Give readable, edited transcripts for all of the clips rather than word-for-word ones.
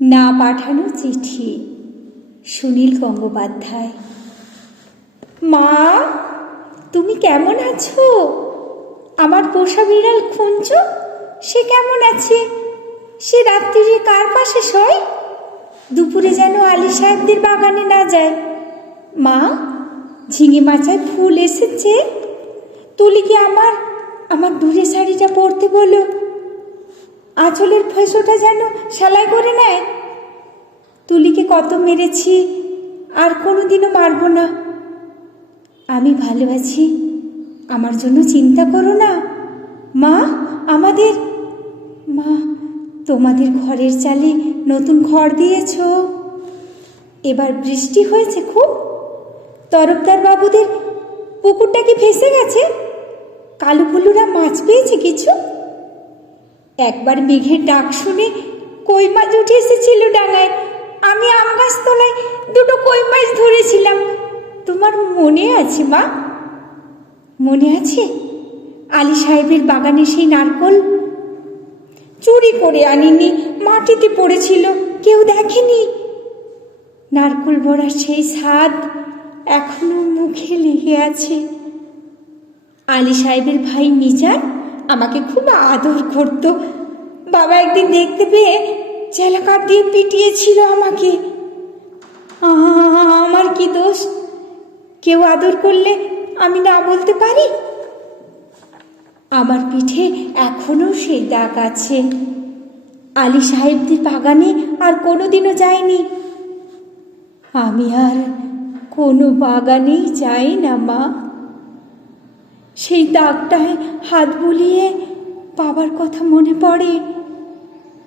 না পাঠানো চিঠি। সুনীল গঙ্গোপাধ্যায়। মা, তুমি কেমন আছো? আমার পোষা বিড়াল খুঞ্চ, সে কেমন আছে? সে রাত্রিরে কার পাশে শোয়? দুপুরে যেন আলী সাহেবদের বাগানে না যায়। মা, ঝিঙে মাচায় ফুল এসেছে। তুলিকে আমার দূরে শাড়িটা পরতে বলো। আঁচলের ফেসোটা যেন সেলাই করে নেয়। তুলিকে কত মেরেছি, আর কোনোদিনও মারব না। আমি ভালো আছি, আমার জন্য চিন্তা করো না। মা, তোমাদের ঘরের চালে নতুন খড় দিয়েছ। এবার বৃষ্টি হয়েছে খুব। তরফদার বাবুদের পুকুরটা কি ভেসে গেছে? কালু ফুলুরা মাছ পেয়েছে কিছু? একবার মেঘের ডাক শুনে কই মাছ উঠে এসেছিল ডাঙায়। আমি আম গাছ তলায় দুটো কই মাছ ধরেছিলাম। তোমার মনে আছে মা? মনে আছে আলী সাহেবের বাগানে সেই নারকল চুরি করে আনিনি, মাটিতে পড়েছিল, কেউ দেখেনি। নারকল বড়ার সেই স্বাদ এখনো মুখে লেগে আছে। আলী সাহেবের ভাই মিজান আমাকে খুব আদর করত। বাবা একদিন দেখতে পেয়ে চেলাকার দিয়ে পিটিয়েছিল আমাকে। আমার কি দোষ? কেউ আদর করলে আমি না বলতে পারি? আমার পিঠে এখনো সেই দাগ আছে। আলী সাহেবদের বাগানে আর কোনোদিনও যাইনি। আমি আর কোনো বাগানেই যাই না মা। সেই দাগটায় হাত বুলিয়ে বাবার কথা মনে পড়ে।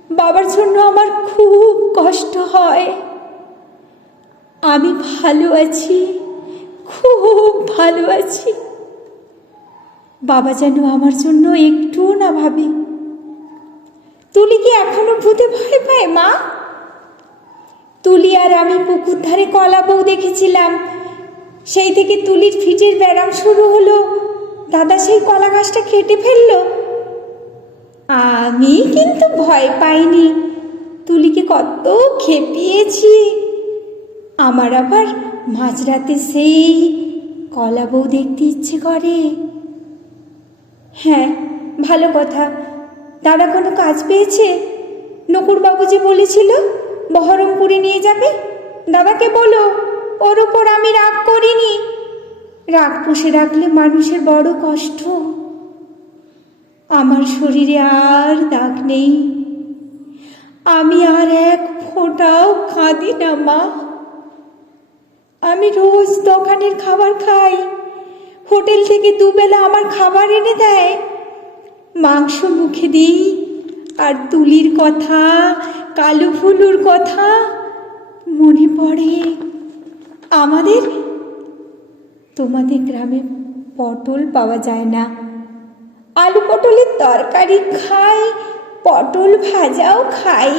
বাবার জন্য আমার খুব কষ্ট হয়। আমি ভালো আছি, খুব ভালো আছি। বাবা যেন আমার জন্য একটুও না ভাবে। তুলি কি এখনো ভূতে ভয় পায় মা? তুলি আর আমি পুকুর ধারে কলা বউ দেখেছিলাম। সেই থেকে তুলির ফিটের ব্যারাম শুরু হলো। দাদা সেই কলা গাছটা কেটে ফেললো। আমি কিন্তু ভয় পাইনি। তুলিকে কত খেপিয়েছি। আমার আবার মাঝরাতে সেই কলা বউ দেখতে ইচ্ছে করে। হ্যাঁ, ভালো কথা। দাদা কোনো কাজ পেয়েছে? নকুরবাবু যে বলেছিল বহরমপুরে নিয়ে যাবে। দাদাকে বলো, ওর ওপর আমি রাগ করিনি। রাগ পুষে রাখলে মানুষের বড় কষ্ট। আমার শরীরে আর দাগ নেই। আমি আর এক ফোঁটাও কাঁদি না মা। আমি রোজ দোকানের খাবার খাই। হোটেল থেকে দুবেলা আমার খাবার এনে দেয়। মাংস মুখে দিই, আর তুলির কথা, কালু ফুলুর কথা মনে পড়ে। তোমাদের গ্রামে পটল পাওয়া যায় না। আলু পটলের তরকারি খাই, পটল ভাজাও খাই।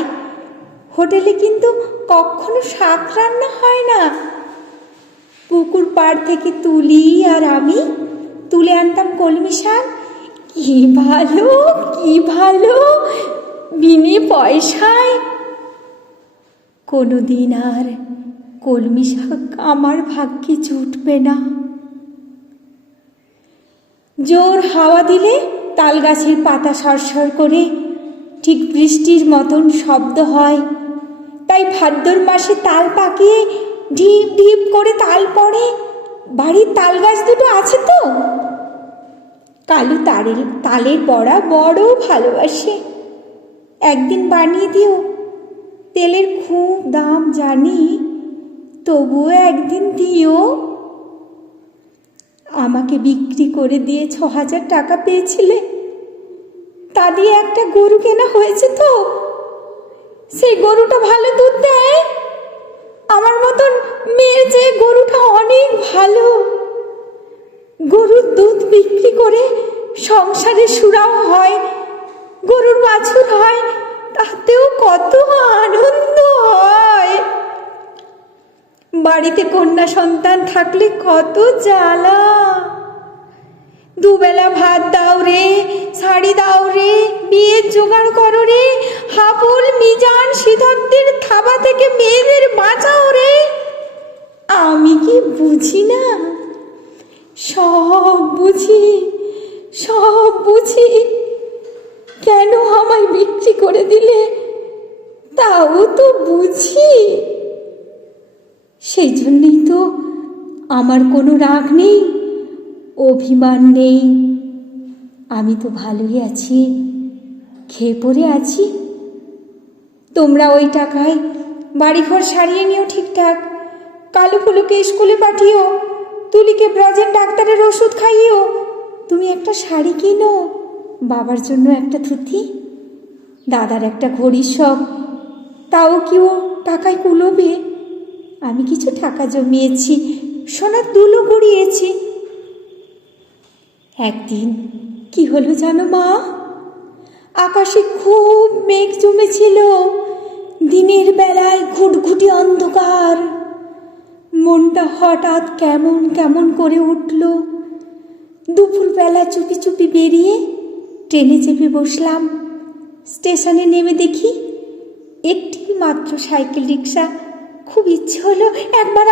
হোটেলে কিন্তু কখনো শাক রান্না হয় না। পুকুর পাড় থেকে তুলি আর আমি তুলে আনতাম কলমি শাক। কি ভালো, কি ভালো, বিনে পয়সায়। কোনোদিন আর কলমি শাক আমার ভাগ্যে জুটবে না। জোর হাওয়া দিলে তাল গাছের পাতা সরসর করে ঠিক বৃষ্টির মতন শব্দ হয়। তাই ভাদ্র মাসে তাল পাকিয়ে ঢিপ ঢিপ করে তাল পড়ে। বাড়ির তাল গাছ দুটো আছে তো। কালু তালের বড়া বড় ভালোবাসে। একদিন বানিয়ে দিও। তেলের খুব দাম জানি, তবুও একদিন দিও। আমাকে বিক্রি করে দিয়ে 6,000 টাকা পেয়েছিলে। তা দিয়ে একটা গরু কেনা হয়েছে তো। সেই গরুটা ভালো দুধ দেয়। আমার মতন মেয়ের চেয়ে গরুটা অনেক ভালো। গরুর দুধ বিক্রি করে সংসারে সুরাও হয়, গরুর বাছুর হয়, তাতেও কত আনন্দ হয়। বাড়িতে কন্যা সন্তান থাকলে কত জ্বালা। দুবেলা ভাত দাও রে, শাড়ি দাও রে, বিয়ের জোগাড় করো রে। হাবুল, মিজান, সিদ্ধার্থের বুঝি না? সব বুঝি, সব বুঝি। কেন আমায় বিক্রি করে দিলে তাও তো বুঝি। সেই জন্যই তো আমার কোনো রাগ নেই, অভিমান নেই। আমি তো ভালোই আছি, খেয়ে পড়ে আছি। তোমরা ওই টাকায় বাড়িঘর সারিয়ে নিও ঠিকঠাক। কালু ফুলুকে স্কুলে পাঠিও, তুলিকে ব্রজের ডাক্তারের ওষুধ খাইও। তুমি একটা শাড়ি কিনো, বাবার জন্য একটা ধুতি, দাদার একটা ঘড়ির শখ, তাও কি ও টাকায় কুলোবে? আমি কিছু টাকা জমিয়েছি, সোনার দুলও গড়িয়েছি। একদিন কি হলো জানো মা? আকাশে খুব মেঘ জমেছিল, দিনের বেলায় ঘুটঘুটি অন্ধকার। মনটা হঠাৎ কেমন কেমন করে উঠল। দুপুরবেলা চুপি চুপি বেরিয়ে ট্রেনে চেপে বসলাম। স্টেশনে নেমে দেখি একটি মাত্র সাইকেল রিক্সা। খুব ইচ্ছে হলো একবার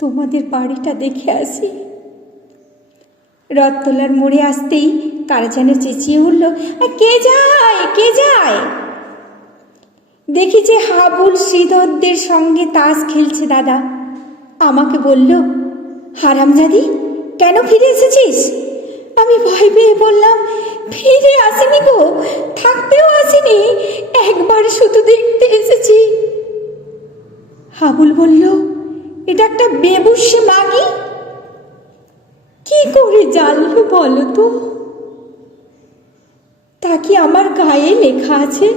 তোমাদের বাড়িটা দেখে আসি। রথতলার মোড়ে আসতেই কারা যেন চেঁচিয়ে উঠল, কে যায়, কে যায়? দেখি যে হাবুল শ্রীধরদের সঙ্গে তাস খেলছে দাদা। আমাকে বলল, হারামজাদি, কেন ফিরে এসেছিস? আমি ভয় পেয়ে বললাম, ফিরে আসিনি গো, থাকতেও আসিনি, একবার শুধু দেখতে এসেছি। হাবুল বলল, এটা একটা বেবুসে মাগি। কি করে জানলো বলো তো? তা কি আমার গায়ে লেখা আছে?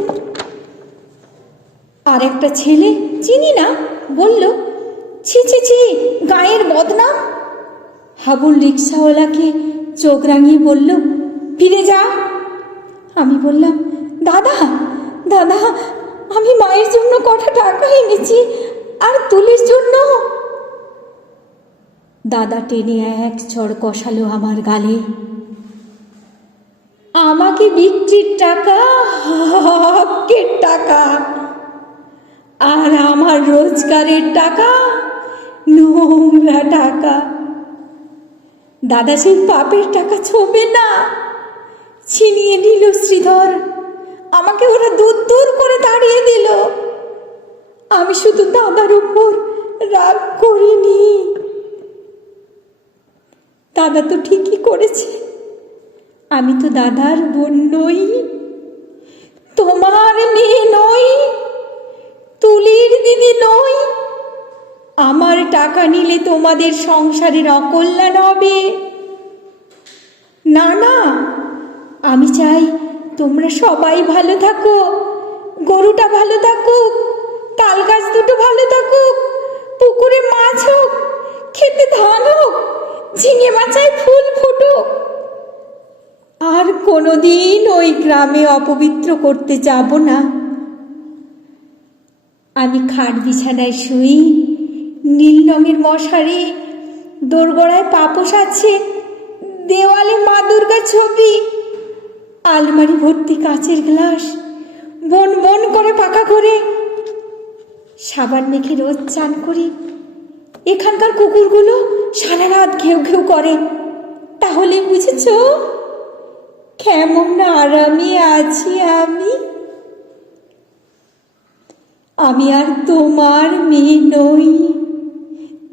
আর একটা ছেলে চিনি না বলল, ছি ছি ছি, গায়ের বদনাম। হাবুল রিক্সাওয়ালাকে চোখ রাঙিয়ে বলল, ফিরে যা। আমি বললাম, দাদা দাদা, আমি মায়ের জন্য কটা টাকা এনেছি, আর তুলির জন্য। দাদা টেনে এক চড় কষালো আমার গালে। আমাকে বিক্রির টাকা হকের টাকা, আর আমার রোজগারের টাকা নোংরা টাকা। দাদা সেই পাপের টাকা ছোঁবে না। ছিনিয়ে নিল শ্রীধর, আমাকে ওরা দূর দূর করে তাড়িয়ে দিল। আমি শুধু দাদার উপর রাগ করিনি। দাদা তো ঠিকই করেছে, আমি তো দাদার বোন নই, তোমার মেয়ে নই, তুলির দিদি নই। আমার টাকা নিলে তোমাদের সংসারের অকল্যাণ হবে। না না, আমি চাই তোমরা সবাই ভালো থাকো, গরুটা ভালো থাকুক, তাল গাছ দুটো ভালো থাকুক, পুকুরে মাছ হোক, খেতে ধান হোক, ঝিঙে মাচায় ফুল ফুটুক। আর কোনোদিন ওই গ্রামে অপবিত্র করতে যাব না। আমি খাট বিছানায় শুই, নীল রঙের মশারি, দোরগোড়ায় পাপোশ আছে, দেওয়ালে মা দুর্গার ছবি, আলমারি ভর্তি কাচের গ্লাস, বন বন করে পাকা করে সাবান মেখে রোজ চান করি। এখানকার কুকুরগুলো সারা রাত ঘেউ ঘেউ করে। তাহলে বুঝেছ কেমন আরামে আছি আমি। আমি আর তোমার মেয়ে নই,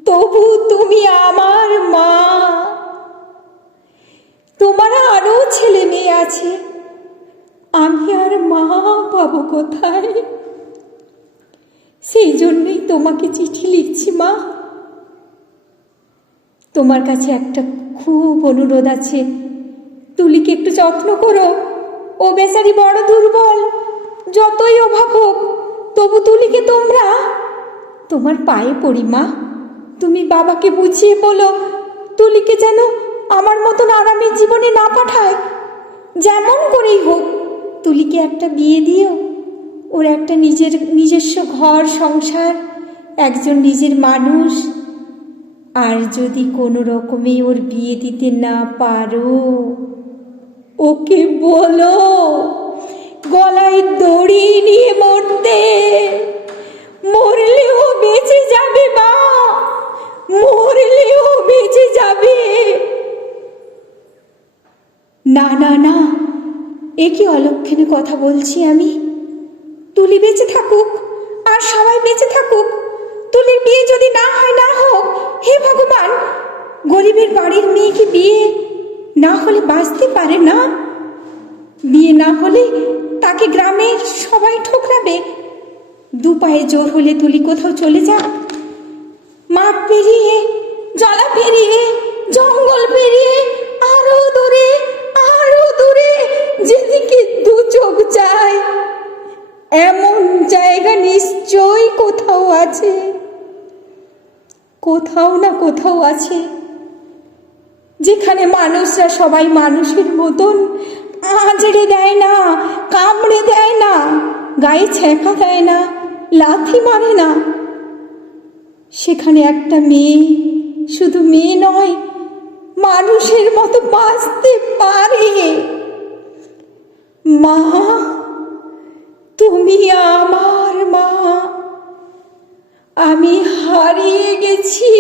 তবু তুমি আমার মা। তোমার আরো ছেলে মেয়ে আছে, আমি আর মা পাবো কোথায়? সেই জন্যই তোমাকে চিঠি লিখছি মা। তোমার কাছে একটা খুব অনুরোধ আছে, তুলিকে একটু যত্ন করো। ও বেচারি বড় দুর্বল, যতই অভাব হোক তবু তুলিকে তোমার পায়ে পড়ি মা। তুমি বাবাকে বুঝিয়ে বলো, তুলিকে যেন আমার মতন আরামের জীবনে না পাঠায়। যেমন করেই হোক তুলিকে একটা বিয়ে দিও, ওর একটা নিজস্ব ঘর সংসার, একজন নিজের মানুষ। আর যদি কোনো রকমে ওর বিয়ে দিতে না পারো, ওকে বলো গলায় দড়ি নিয়ে মরতে, মরলেও বেঁচে যাবে মা। এ কি অলক্ষণে কথা বলছি আমি? তুলি বেঁচে থাকুক আর সবাই বেঁচে থাকুক, তুলির বিয়ে যদি না হয় না হোক, হে ভগবান। গরিবের বাড়ির মেয়ে কি বিয়ে না হলে বাঁচতে পারে না? বিয়ে না হলে তাকে গ্রামের সবাই ঠোকরাবে। দু পায়ে জোর হলে তুলি কোথাও চলে যাক, মাঠ পেরিয়ে, জলা পেরিয়ে, জঙ্গল পেরিয়ে, আরো দূরে, আরো দূরে, যেদিকে দু চোখ যায়। এমন জায়গা নিশ্চয়ই কোথাও আছে, কোথাও না কোথাও আছে, যেখানে মানুষরা সবাই মানুষের মতন আঁচড়ে দেয় না, কামড়ে দেয় না, গায়ে ছ্যাঁকা দেয় না, লাথি মারে না। সেখানে একটা মেয়ে, শুধু মেয়ে নয়, মানুষের মতো বাঁচতে পারে। মা, তুমি আমার মা। আমি হারিয়ে গেছি।